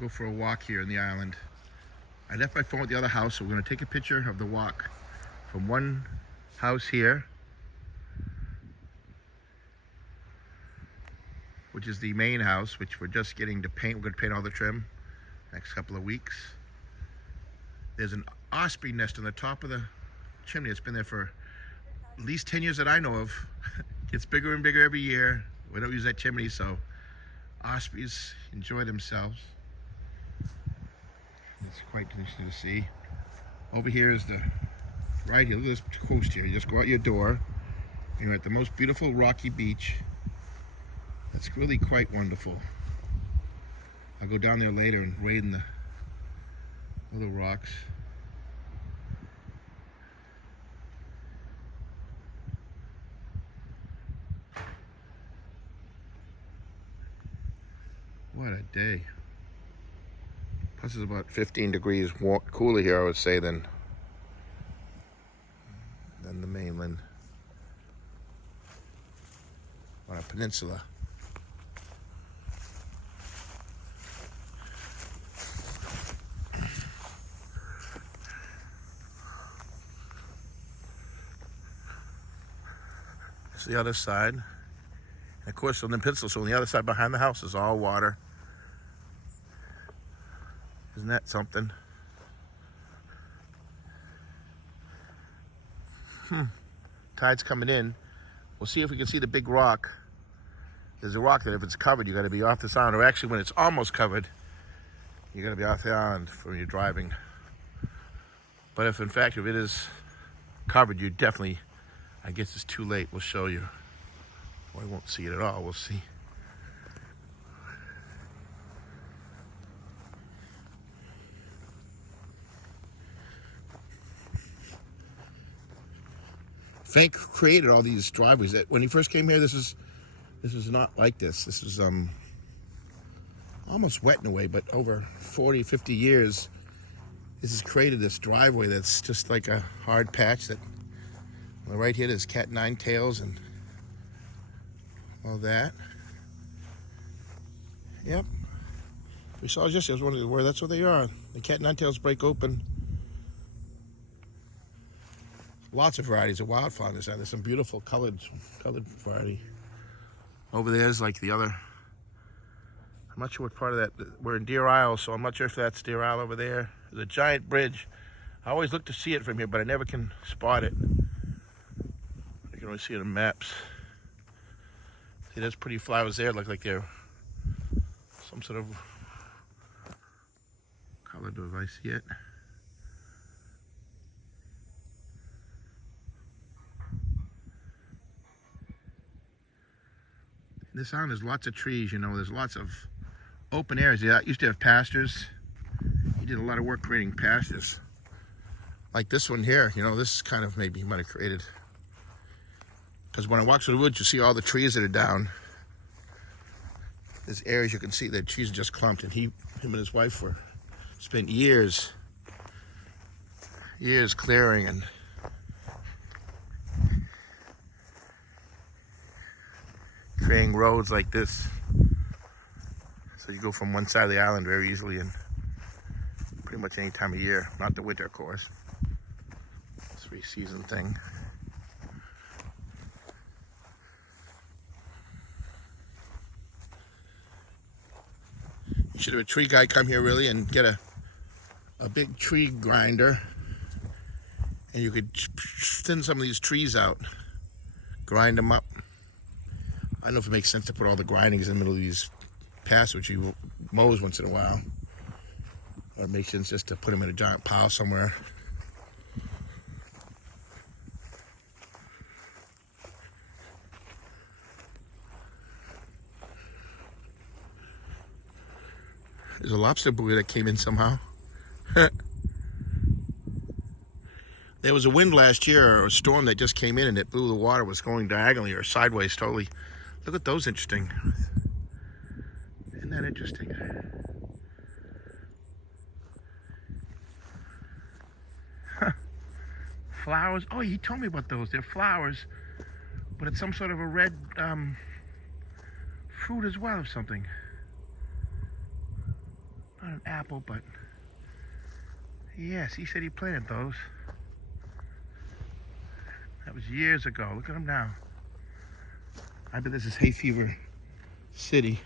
go for a walk here in the island. I left my phone at the other house, so we're going to take a picture of the walk from one house here, which is the main house, which we're just getting to paint. We're going to paint all the trim next couple of weeks. There's an osprey nest on the top of the chimney. It's been there for at least 10 years that I know of. Gets bigger and bigger every year. We don't use that chimney, so ospreys enjoy themselves. It's quite interesting to see. Over here is the, right here, look at this coast here. You just go out your door, and you're at the most beautiful rocky beach. That's really quite wonderful. I'll go down there later and wade in the little rocks. What a day. Plus it's about 15 degrees cooler here, I would say, than the mainland on a peninsula. It's the other side. And of course on the peninsula, so on the other side behind the house is all water. Isn't that something? Tide's coming in. We'll see if we can see the big rock. There's a rock that if it's covered, you got to be off this island. Or actually, when it's almost covered, you got to be off the island when you're driving. But if in fact, if it is covered, you definitely, I guess it's too late. We'll show you. Well, we won't see it at all. We'll see. Frank created all these driveways. That when he first came here, this was not like this. This was almost wet in a way, but over 40, 50 years, this has created this driveway that's just like a hard patch. That on the right here, there's cat nine tails and all that. Yep. We saw just, I was wondering where that's where they are. The cat nine tails break open. Lots of varieties of wildflowers. There's some beautiful colored variety. Over there is like the other. I'm not sure what part of that. We're in Deer Isle, so I'm not sure if that's Deer Isle over there. There's a giant bridge. I always look to see it from here, but I never can spot it. I can only see it on maps. See, there's pretty flowers there. Look like they're some sort of color. Do I see it? This island has lots of trees, you know, there's lots of open areas. Yeah, used to have pastures. He did a lot of work creating pastures. Like this one here, you know, this is kind of maybe he might have created. Because when I walk through the woods, you see all the trees that are down. There's areas you can see that trees are just clumped, and him and his wife spent years clearing and creating roads like this, so you go from one side of the island very easily and pretty much any time of year, not the winter of course. 3-season thing. You should have a tree guy come here really and get a big tree grinder, and you could thin some of these trees out, grind them up. I don't know if it makes sense to put all the grindings in the middle of these paths, which you mows once in a while. Or it makes sense just to put them in a giant pile somewhere. There's a lobster buoy that came in somehow. There was a wind last year, or a storm that just came in, and it blew the water. Was going diagonally or sideways totally. Look at those, interesting. Isn't that interesting? Huh. Flowers. Oh, he told me about those. They're flowers, but it's some sort of a red fruit as well, or something. I Not an apple, but yes, he said he planted those. That was years ago. Look at them now. I bet this is hay fever city.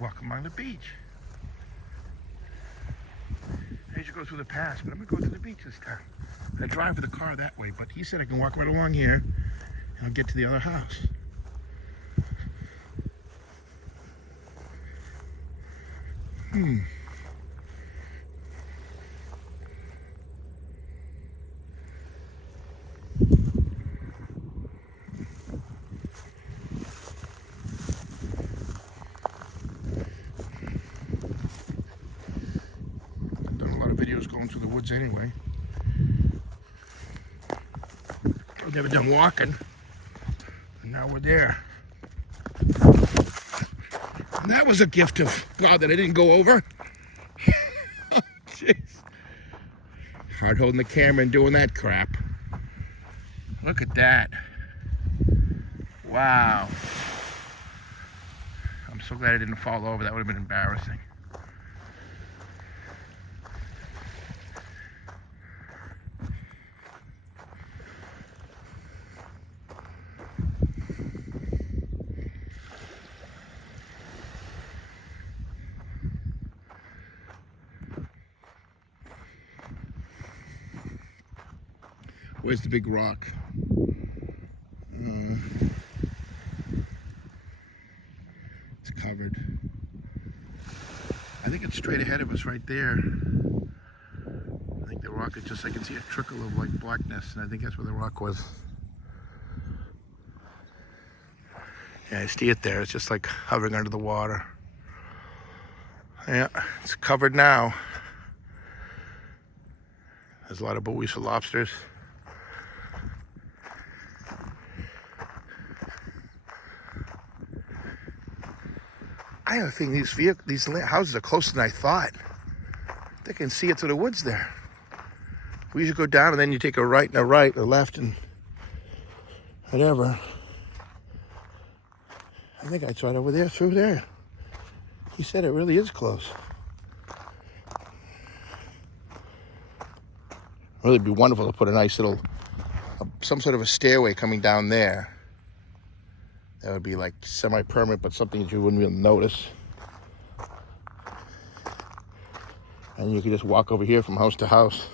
Walk along the beach. I usually go through the pass, but I'm gonna go to the beach this time. I drive with the car that way, but he said I can walk right along here and I'll get to the other house. Videos going through the woods anyway. I've never done walking, and now we're there. And that was a gift of God that I didn't go over. Jeez. Hard holding the camera and doing that crap. Look at that. Wow. I'm so glad I didn't fall over. That would have been embarrassing. Where's the big rock? It's covered. I think it's straight ahead of us right there. I think the rock is just, I can see a trickle of like blackness, and I think that's where the rock was. Yeah, I see it there. It's just like hovering under the water. Yeah, it's covered now. There's a lot of buoys for lobsters. I have a feeling these houses are closer than I thought. They can see it through the woods there. We usually go down and then you take a right and a right, or left and whatever. I think I saw it over there, through there. He said it really is close. Really be wonderful to put a nice little, some sort of a stairway coming down there. That would be like semi-permanent, but something that you wouldn't really notice. And you could just walk over here from house to house.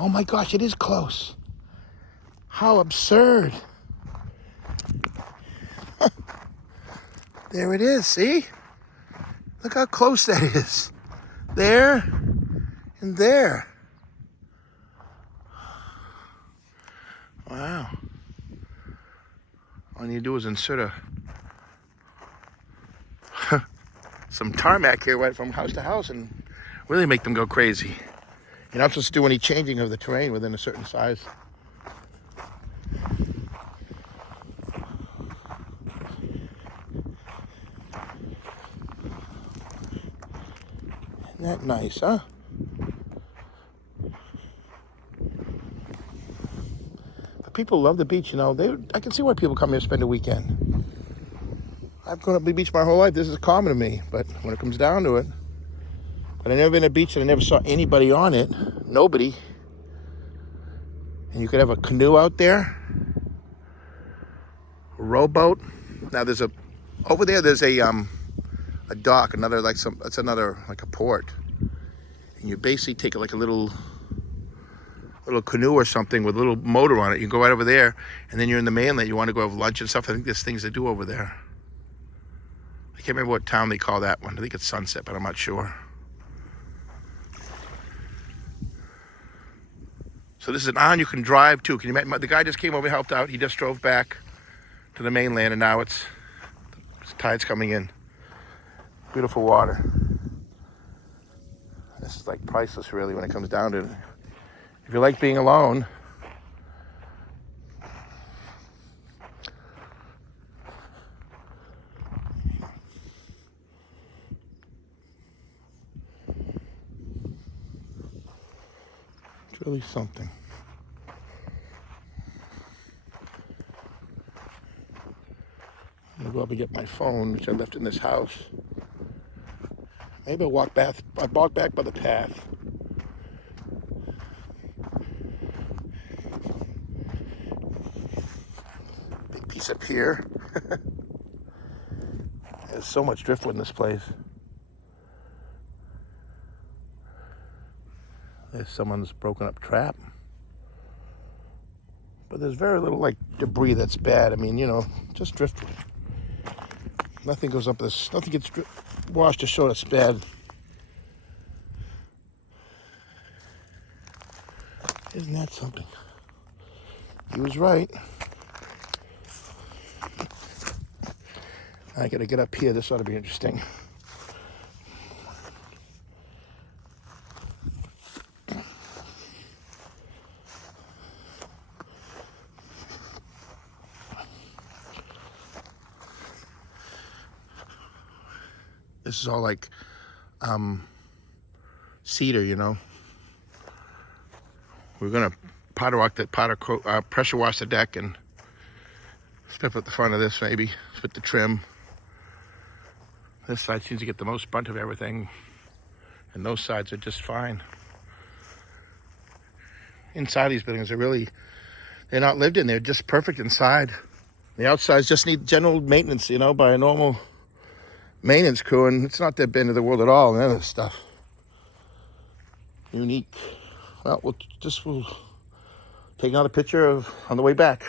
Oh my gosh, it is close. How absurd. There it is, see? Look how close that is. There. And there. Wow. All you do is insert some tarmac here right from house to house and really make them go crazy. You're not supposed to do any changing of the terrain within a certain size. Isn't that nice, huh? People love the beach, you know. I can see why people come here to spend a weekend. I've grown up on the beach my whole life. This is common to me, but when it comes down to it, but I've never been to a beach and I never saw anybody on it. Nobody. And you could have a canoe out there, a rowboat. Now over there there's a dock, it's another like a port, and you basically take like a little canoe or something with a little motor on it. You can go right over there, and then you're in the mainland. You want to go have lunch and stuff. I think there's things to do over there. I can't remember what town they call that one. I think it's Sunset, but I'm not sure. So this is an island you can drive to. Can you imagine? The guy just came over, helped out. He just drove back to the mainland, and now it's tide's coming in. Beautiful water. This is like priceless, really, when it comes down to it. If you like being alone, it's really something. I'm gonna go up and get my phone, which I left in this house. Maybe I'll walk back by the path. Big piece up here. There's so much driftwood in this place. There's someone's broken up trap. But there's very little like debris that's bad. I mean, you know, just driftwood. Nothing goes up this, nothing gets washed ashore that's bad. Isn't that something? He was right. I gotta get up here. This ought to be interesting. This is all like cedar, you know. We're gonna pressure wash the deck and strip at the front of this, maybe with the trim. This side seems to get the most brunt of everything, and those sides are just fine. Inside these buildings they're not lived in. They're just perfect inside. The outsides just need general maintenance, you know, by a normal maintenance crew, and it's not that bad of the world at all. None of this stuff. Unique. Well, we'll take another picture on the way back.